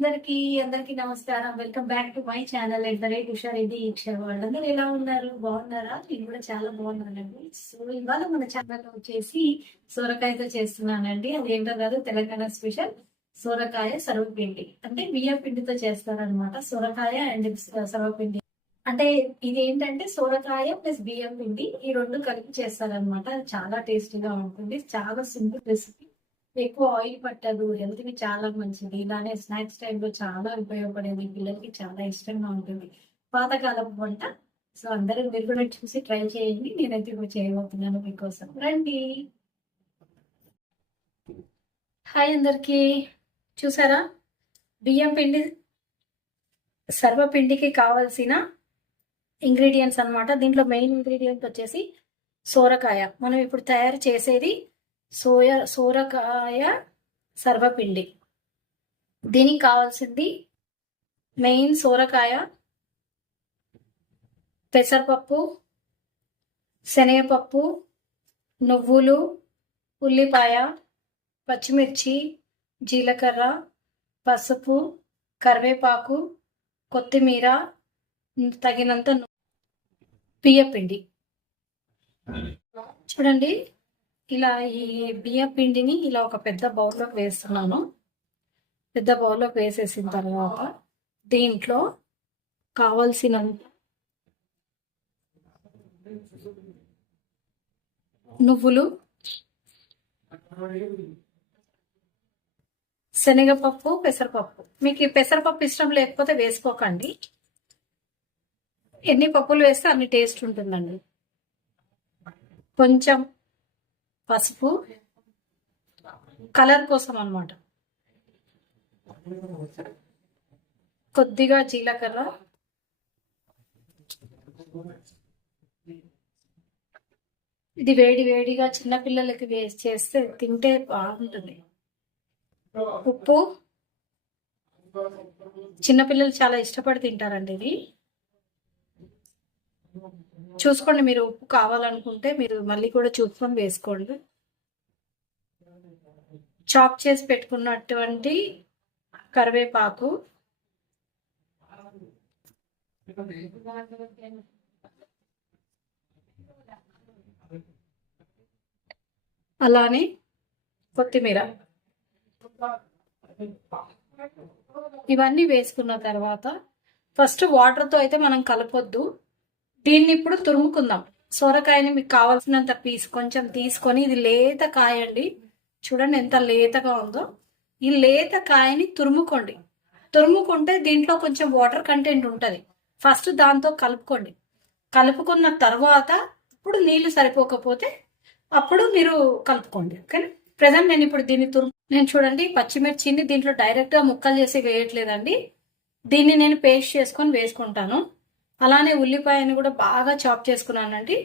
అందరికి అందరికి నమస్కారం. Welcome back to my channel at the rate హుషారెడ్డి ఈక్ష వాళ్ళందరూ ఎలా ఉన్నారు? బాగున్నారా? నేను కూడా చాలా బాగున్నానండి. సో ఇవాళ మన ఛానల్ వచ్చేసి సొరకాయతో చేస్తున్నానండి. అది ఏంటో కాదు తెలంగాణ స్పెషల్ సొరకాయ సర్వపిండి. అంటే బియ్యం పిండితో చేస్తారనమాట సొరకాయ అండ్ సర్వపిండి. అంటే ఇది ఏంటంటే సొరకాయ ప్లస్ బియ్యం పిండి ఈ రెండు కలిపి చేస్తారనమాట అది చాలా టేస్టీగా ఉంటుంది. చాలా సింపుల్ రెసిపీ. ఎక్కువ ఆయిల్ పట్టదు హెల్త్కి చాలా మంచిది. ఇలానే స్నాక్స్ టైంలో చాలా ఉపయోగపడేది. పిల్లలకి చాలా ఇష్టంగా ఉంటుంది. పాతకాలపు వంట. సో అందరూ మీరు కూడా చూసి ట్రై చేయండి. నేనైతే ఇప్పుడు చేయబోతున్నాను మీకోసం. రండి. హాయ్ అందరికి. చూసారా? బియ్యం పిండి సర్వపిండికి కావాల్సిన ఇంగ్రీడియంట్స్ అన్నమాట. దీంట్లో మెయిన్ ఇంగ్రీడియంట్ వచ్చేసి సోరకాయ. మనం ఇప్పుడు తయారు చేసేది సోయ సోరకాయ సర్వపిండి. దీనికి కావాల్సింది మెయిన్ సోరకాయ పెసరపప్పు శనగపప్పు నువ్వులు ఉల్లిపాయ పచ్చిమిర్చి జీలకర్ర పసుపు కరివేపాకు కొత్తిమీర తగినంత పియ్యపిండి బియ్యపిండి. చూడండి. ఇలా ఈ బియ్య పిండిని ఇలా ఒక పెద్ద బౌల్లోకి వేస్తున్నాను. పెద్ద బౌల్లోకి వేసేసిన తర్వాత దీంట్లో కావలసిన నువ్వులు శనగపప్పు పెసరపప్పు. మీకు ఈ పెసరపప్పు ఇష్టం లేకపోతే వేసుకోకండి. ఎన్ని పప్పులు వేస్తే అన్ని టేస్ట్ ఉంటుందండి. కొంచెం పసుపు. కలర్ కోసం అనమాట కొద్దిగా జీలకర్ర. ఇది వేడి వేడిగా చిన్నపిల్లలకి వేసి చేస్తే తింటే బాగుంటుంది. ఉప్పు. చిన్నపిల్లలు చాలా ఇష్టపడి తింటారండి ఇది. చూసుకోండి మీరు ఉప్పు కావాలనుకుంటే మీరు మళ్ళీ కూడా చూసుకొని వేసుకోండి. చాప్ చేసి పెట్టుకున్నటువంటి కరివేపాకు. అలానే కొత్తిమీర. ఇవన్నీ వేసుకున్న తర్వాత ఫస్ట్ వాటర్తో అయితే మనం కలపొద్దు. దీన్ని ఇప్పుడు తురుముకుందాం. సొరకాయని మీకు కావాల్సినంత పీస్ కొంచెం తీసుకొని ఇది లేత కాయ అండి చూడండి ఎంత లేతగా ఉందో. ఈ లేత కాయని తురుముకోండి. తురుముకుంటే దీంట్లో కొంచెం వాటర్ కంటెంట్ ఉంటుంది. ఫస్ట్ దాంతో కలుపుకోండి. కలుపుకున్న తర్వాత ఇప్పుడు నీళ్ళు సరిపోకపోతే అప్పుడు మీరు కలుపుకోండి. ఓకేనా? ప్రజెంట్ నేను ఇప్పుడు దీన్ని తురుము నేను చూడండి పచ్చిమిర్చిని దీంట్లో డైరెక్ట్గా ముక్కలు చేసి వేయట్లేదండి. దీన్ని నేను పేస్ట్ చేసుకొని వేసుకుంటాను. అలానే ఉల్లిపాయని కూడా బాగా చాప్ చేసుకున్నానండి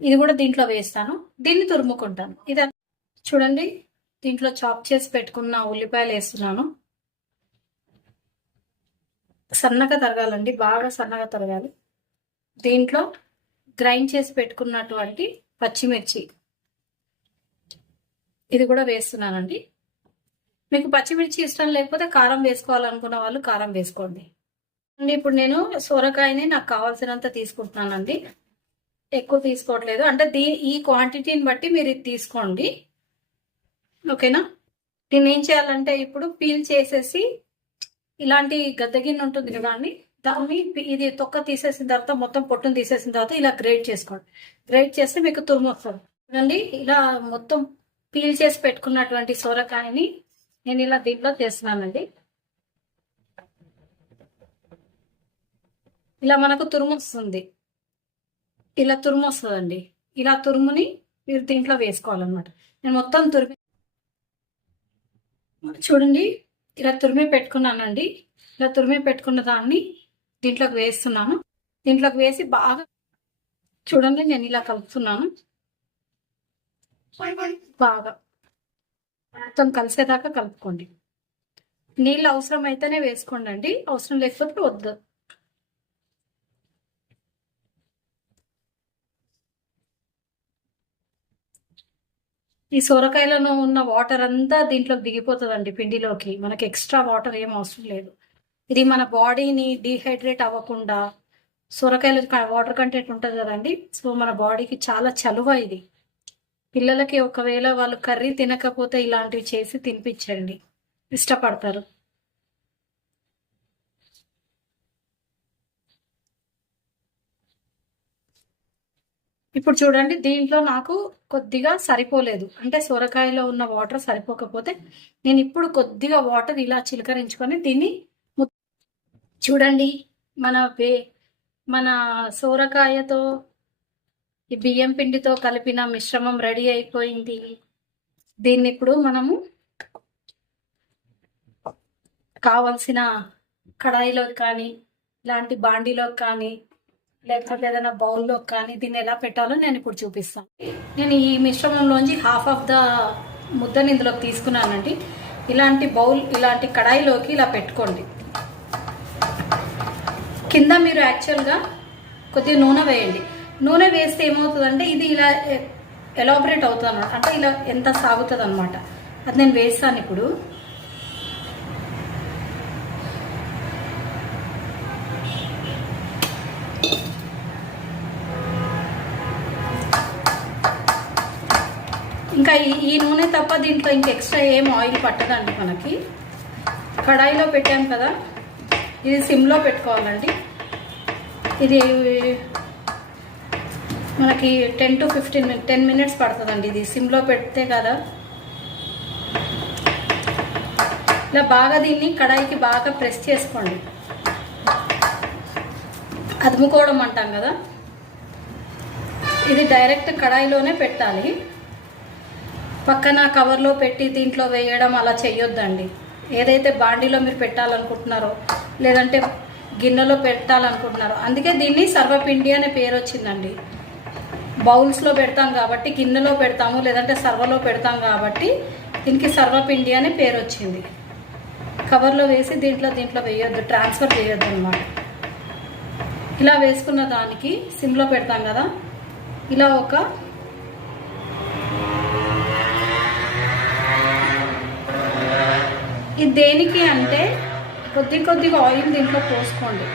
ఇది కూడా దీంట్లో వేస్తాను. దీన్ని తురుముకుంటాను. ఇది చూడండి దీంట్లో చాప్ చేసి పెట్టుకున్న ఉల్లిపాయలు వేస్తున్నాను. సన్నగా తరగాలండి బాగా సన్నగా తరగాలి. దీంట్లో గ్రైండ్ చేసి పెట్టుకున్నటువంటి పచ్చిమిర్చి. ఇది కూడా వేస్తున్నానండి. మీకు పచ్చిమిర్చి ఇష్టం లేకపోతే కారం వేసుకోవాలనుకున్న వాళ్ళు కారం వేసుకోండి. ఇప్పుడు నేను సొరకాయని నాకు కావాల్సినంత తీసుకుంటున్నానండి. ఎక్కువ తీసుకోవట్లేదు. అంటే దీ ఈ క్వాంటిటీని బట్టి మీరు ఇది తీసుకోండి. ఓకేనా? దీన్ని ఏం చేయాలంటే ఇప్పుడు పీల్ చేసేసి ఇలాంటి గద్దగిన్నె ఉంటుంది కదా అండి దాన్ని ఇది తొక్క తీసేసిన తర్వాత మొత్తం పొట్టును తీసేసిన తర్వాత ఇలా గ్రేట్ చేసుకోండి. గ్రేట్ చేస్తే మీకు తురుము వస్తుంది. చూడండి ఇలా మొత్తం పీల్ చేసి పెట్టుకున్నటువంటి సొరకాయని నేను ఇలా దీంట్లో చేస్తున్నానండి. ఇలా మనకు తురుము వస్తుంది ఇలా తురుము వస్తుందండి ఇలా తురుముని మీరు దీంట్లో వేసుకోవాలన్నమాట. నేను మొత్తం తురిమి చూడండి ఇలా తురిమి పెట్టుకున్నానండి. ఇలా తురిమి పెట్టుకున్న దాన్ని దీంట్లోకి వేస్తున్నాను. దీంట్లోకి వేసి బాగా చూడండి నేను ఇలా కలుపుతున్నాను. బాగా మొత్తం కలిసేదాకా కలుపుకోండి. నీళ్ళు అవసరం అయితేనే వేసుకోండి అండి అవసరం లేకపోతే వద్దు. ఈ సొరకాయలలో ఉన్న వాటర్ అంతా దీంట్లోకి దిగిపోతుందండి పిండిలోకి. మనకి ఎక్స్ట్రా వాటర్ ఏం అవసరం లేదు. ఇది మన బాడీని డీహైడ్రేట్ అవ్వకుండా సొరకాయలు వాటర్ కంటెంట్ ఉంటుంది కదండి. సో మన బాడీకి చాలా చలువ ఇది. పిల్లలకి ఒకవేళ వాళ్ళు కర్రీ తినకపోతే ఇలాంటివి చేసి తినిపించండి. ఇష్టపడతారు. ఇప్పుడు చూడండి దీంట్లో నాకు కొద్దిగా సరిపోలేదు. అంటే సొరకాయలో ఉన్న వాటర్ సరిపోకపోతే నేను ఇప్పుడు కొద్దిగా వాటర్ ఇలా చిలకరించుకొని దీన్ని చూడండి మన వే మన సోరకాయతో ఈ బియ్యం పిండితో కలిపిన మిశ్రమం రెడీ అయిపోయింది. దీన్ని ఇప్పుడు మనము కావలసిన కడాయిలో కానీ ఇలాంటి బాండీలో కానీ లేకపోతే ఏదైనా బౌల్లో కానీ దీన్ని ఎలా పెట్టాలో నేను ఇప్పుడు చూపిస్తాను. నేను ఈ మిశ్రమంలోంచి హాఫ్ ఆఫ్ ద ముద్దని ఇందులోకి తీసుకున్నానండి. ఇలాంటి బౌల్ ఇలాంటి కడాయిలోకి ఇలా పెట్టుకోండి. కింద మీరు యాక్చువల్గా కొద్దిగా నూనె వేయండి. నూనె వేస్తే ఏమవుతుందంటే ఇది ఇలా ఎలాబరేట్ అవుతుంది అనమాట అంటే ఇలా ఎంత సాగుతుంది అనమాట అది నేను వేస్తాను ఇప్పుడు. ఇంకా ఈ నూనె తప్ప దీంట్లో ఇంకా ఎక్స్ట్రా ఏం ఆయిల్ పట్టదండి మనకి. కడాయిలో పెట్టాం కదా. ఇది సిమ్లో పెట్టుకోవాలండి. ఇది మనకి ten to fifteen minute ten minutes పడుతుందండి ఇది సిమ్లో పెడితే కదా. ఇలా బాగా దీన్ని కడాయికి బాగా ప్రెస్ చేసుకోండి. అదుముకోవడం అంటాం కదా. ఇది డైరెక్ట్ కడాయిలోనే పెట్టాలి. పక్కన కవర్లో పెట్టి దీంట్లో వేయడం అలా చేయొద్దండి ఏదైతే బాండీలో మీరు పెట్టాలనుకుంటున్నారో లేదంటే గిన్నెలో పెట్టాలనుకుంటున్నారో అందుకే దీన్ని సర్వపిండి అనే పేరు వచ్చిందండి. బౌల్స్లో పెడతాం కాబట్టి గిన్నెలో పెడతాము లేదంటే సర్వలో పెడతాం కాబట్టి దీనికి సర్వపిండి అనే పేరు వచ్చింది. కవర్లో వేసి దీంట్లో దీంట్లో వేయొద్దు ట్రాన్స్ఫర్ చేయొద్దు అనమాట ఇలా వేసుకున్న దానికి సిమ్లో పెడతాం కదా ఇలా ఒక ఇది దేనికి అంటే కొద్ది కొద్దిగా ఆయిల్ దీంట్లో పోసుకోండి.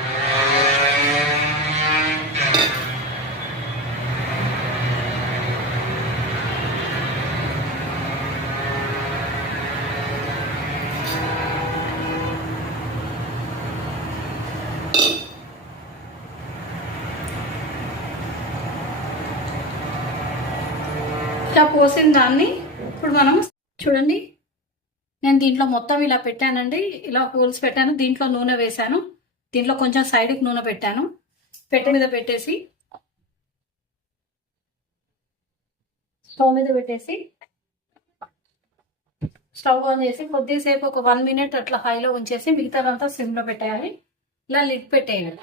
పోసిన దాన్ని ఇప్పుడు మనం చూడండి. నేను దీంట్లో మొత్తం ఇలా పెట్టానండి. ఇలా హోల్స్ పెట్టాను. దీంట్లో నూనె వేశాను. దీంట్లో కొంచెం సైడ్కి నూనె పెట్టాను. పెట్టె మీద పెట్టేసి స్టవ్ మీద పెట్టేసి స్టవ్ ఆన్ చేసి కొద్దిసేపు ఒక వన్ మినిట్ అట్లా హైలో ఉంచేసి మిగతాదంతా సిమ్లో పెట్టేయాలి. ఇలా లిడ్ పెట్టేయాలి.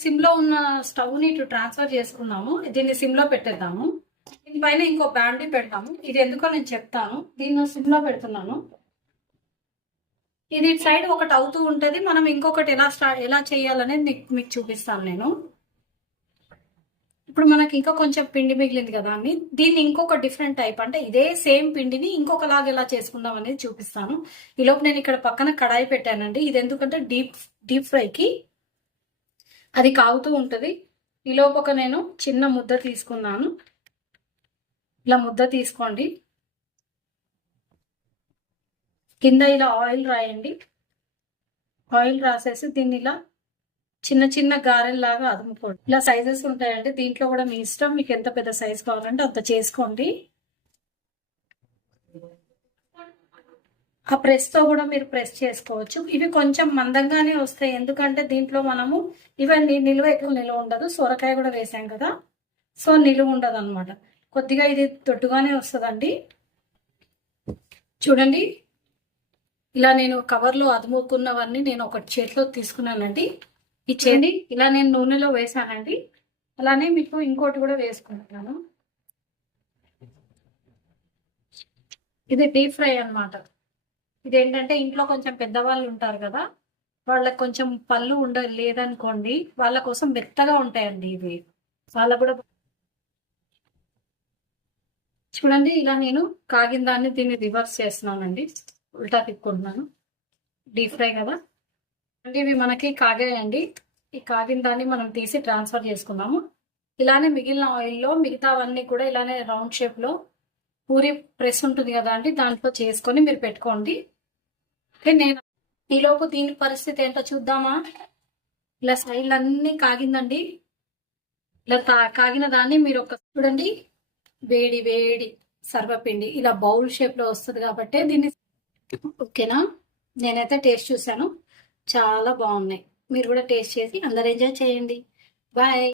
సిమ్లో ఉన్న స్టవ్ని ఇటు ట్రాన్స్ఫర్ చేసుకున్నాము. దీన్ని సిమ్లో పెట్టేద్దాము. దీనిపైన ఇంకో బ్యాండీ పెడతాము. ఇది ఎందుకో నేను చెప్తాను. దీన్ని సిమ్లో పెడుతున్నాను. ఇది ఇటు సైడ్ ఒకటి అవుతూ ఉంటుంది. మనం ఇంకొకటి ఎలా స్టార్ట్ ఎలా చేయాలనేది మీకు మీకు చూపిస్తాను నేను. ఇప్పుడు మనకి ఇంకా కొంచెం పిండి మిగిలింది కదా అని దీన్ని ఇంకొక డిఫరెంట్ టైప్ అంటే ఇదే సేమ్ పిండిని ఇంకొకలాగా ఎలా చేసుకుందాం అనేది చూపిస్తాను. ఈలోపు నేను ఇక్కడ పక్కన కడాయి పెట్టానండి. ఇది ఎందుకంటే డీప్ డీప్ ఫ్రైకి అది కాగుతూ ఉంటుంది. ఈలోపు ఒక నేను చిన్న ముద్ద తీసుకున్నాను. ఇలా ముద్ద తీసుకోండి. కింద ఇలా ఆయిల్ రాయండి. ఆయిల్ రాసేసి దీన్ని ఇలా చిన్న చిన్న గారెల్లాగా అదుముకోండి. ఇలా సైజెస్ ఉంటాయండి. దీంట్లో కూడా మీ ఇష్టం మీకు ఎంత పెద్ద సైజ్ కావాలంటే అంత చేసుకోండి. ఆ ప్రెస్తో కూడా మీరు ప్రెస్ చేసుకోవచ్చు. ఇవి కొంచెం మందంగానే వస్తాయి. ఎందుకంటే దీంట్లో మనము ఇవన్నీ నిలువ ఎక్కువ నిలువ ఉండదు. సొరకాయ కూడా వేసాం కదా. సో నిలువ ఉండదు అనమాట కొద్దిగా ఇది దొడ్డుగానే వస్తుందండి. చూడండి. ఇలా నేను కవర్లో అదుముకున్నవన్నీ నేను ఒక చేతిలో తీసుకున్నానండి. ఈ ఇలా నేను నూనెలో వేసానండి. అలానే మీకు ఇంకోటి కూడా వేసుకుంటున్నాను. ఇది డీప్ ఫ్రై అన్నమాట. ఇదేంటంటే ఇంట్లో కొంచెం పెద్దవాళ్ళు ఉంటారు కదా వాళ్ళకి కొంచెం పళ్ళు ఉండ లేదనుకోండి వాళ్ళ కోసం మెత్తగా ఉంటాయండి ఇవి. వాళ్ళ కూడా చూడండి ఇలా నేను కాగిన దాన్ని దీన్ని రివర్స్ చేస్తున్నానండి. ఉల్టా తిప్పుకుంటున్నాను. డీప్ ఫ్రై కదా? అంటే ఇవి మనకి కాగాయండి. ఈ కాగిన దాన్ని మనం తీసి ట్రాన్స్ఫర్ చేసుకుందాము. ఇలానే మిగిలిన ఆయిల్లో మిగతావన్నీ కూడా ఇలానే రౌండ్ షేప్లో పూరి ప్రెస్ ఉంటుంది కదా అండి దాంట్లో చేసుకొని మీరు పెట్టుకోండి. ఓకే నేను ఈలోపు దీని పరిస్థితి ఏంటో చూద్దామా? ఇలా సైడ్లు అన్నీ కాగిందండి. ఇలా కాగిన దాన్ని మీరు ఒక చూడండి. వేడి వేడి సర్వపిండి. ఇలా బౌల్ షేప్లో వస్తుంది కాబట్టి దీన్ని ఓకేనా? నేనైతే టేస్ట్ చూశాను. చాలా బాగున్నాయి. మీరు కూడా టేస్ట్ చేసి అందరు ఎంజాయ్ చేయండి. బాయ్.